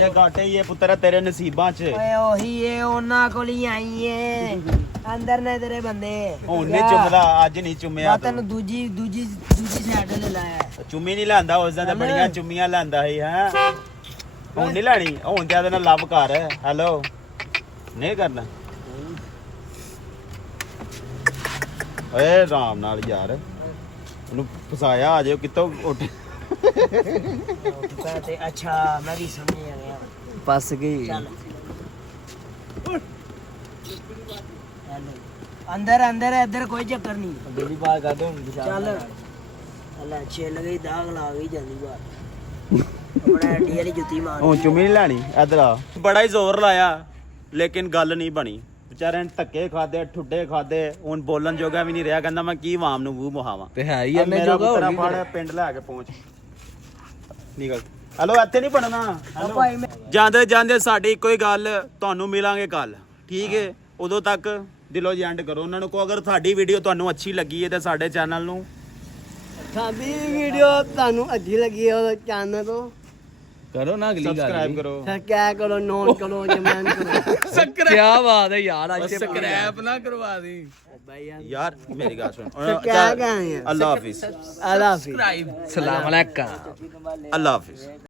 ਇਹ ਘਾਟੇ ਹੀ ਇਹ ਪੁੱਤਰ ਤੇਰੇ ਨਸੀਬਾਂ 'ਚ ਓਏ ਉਹੀ ਏ ਉਹਨਾਂ ਕੋਲ ਹੀ ਆਈ ਏ ਅੰਦਰ ਨੇ ਤੇਰੇ ਬੰਦੇ ਹੁਣ ਨਹੀਂ ਚੁੰਮਦਾ ਅੱਜ ਨਹੀਂ ਚੁੰਮਿਆ ਮੈਂ ਤੈਨੂੰ ਦੂਜੀ ਸਾਈਡ ਲੈ ਲਾਇਆ ਚੁੰਮੀ ਨਹੀਂ ਲੈਂਦਾ ਉਸ ਦਿਨ ਤਾਂ ਬੜੀਆਂ ਚੁੰਮੀਆਂ ਲੈਂਦਾ ਸੀ ਹੈ ਹੁਣ ਨਹੀਂ ਲੈਣੀ ਹੁਣ ਤੇ ਇਹਦੇ ਨਾਲ ਲਵ ਕਰ ਹੈਲੋ ਨਹੀਂ ਕਰਨਾ ਓਏ ਆਰਾਮ ਨਾਲ ਯਾਰ ਉਹਨੂੰ ਫਸਾਇਆ ਆ ਜਾਓ ਕਿੱਥੋਂ ਉੱਠ ਤੇ ਅੱਛਾ ਮੈਂ ਵੀ ਸਮਝ ਗਿਆ ਫਸ ਗਈ ਅੰਦਰ ਇੱਧਰ ਕੋਈ ਚੱਕਰ ਨਹੀਂ ਗੱਡੀ ਬਾਹਰ ਕਰ ਦੋ ਚੱਲ ਅੱਲਾ ਛੇਲ ਗਈ ਦਾਗ ਲਾ ਗਈ ਜਲਦੀ ਬਾਹਰ ਆਪਣਾ ਐਡੀ ਵਾਲੀ ਜੁੱਤੀ ਮਾਰ ਹੁਣ ਚੁੰਮੀ ਨਹੀਂ ਲੈਣੀ ਇੱਧਰ ਆ ਬੜਾ ਹੀ ਜ਼ੋਰ ਲਾਇਆ ਲੇਕਿਨ ਗੱਲ ਨਹੀਂ ਬਣੀ ਵਿਚਾਰਿਆਂ ਨੇ ਧੱਕੇ ਖਾਦੇ ਠੁੱਡੇ ਖਾਦੇ ਹੁਣ ਬੋਲਣ ਜੋਗਾ ਵੀ ਨਹੀਂ ਰਿਹਾ ਕਹਿੰਦਾ ਮੈਂ ਕੀ ਆਵਾਮ ਨੂੰ ਮੂੰਹ ਮੁਹਾਵਾਂ ਤੇ ਹੈ ਹੀ ਆ ਇਹਨੇ ਮੇਰਾ ਜੋਗਾ ਪੁੱਤਰਾ ਫੜ ਪਿੰਡ ਲੈ ਕੇ ਪਹੁੰਚ ਨਿਕਲ ਹਲੋ ਇੱਥੇ ਨਹੀਂ ਬਣਨਾ ਭਾਈ ਮੈਂ ਜਾਂਦੇ ਜਾਂਦੇ ਸਾਡੀ ਇੱਕੋ ਹੀ ਗੱਲ ਤੁਹਾਨੂੰ ਮਿਲਾਂਗੇ ਕੱਲ ਠੀਕ ਹੈ ਉਦੋਂ ਤੱਕ ਦਿਲੋਂ ਜੀ ਐਂਡ ਕਰੋ ਉਹਨਾਂ ਨੂੰ ਕੋ ਅਗਰ ਸਾਡੀ ਵੀਡੀਓ ਤੁਹਾਨੂੰ ਅੱਛੀ ਲੱਗੀ ਹੈ ਤੇ ਸਾਡੇ ਚੈਨਲ ਨੂੰ ਸਾਡੀ ਵੀਡੀਓ ਤੁਹਾਨੂੰ ਅੱਛੀ ਲੱਗੀ ਹੈ ਚੈਨਲ ਤੋਂ करो ना अगली सब्सक्राइब करो क्या करो नोन करो जमान करो क्या बात है यार आज स्क्रैप ना करवा दी यार मेरी बात सुन क्या कहें अल्लाह हाफिज अल्लाह हाफिज सलाम अलैकुम अल्लाह हाफिज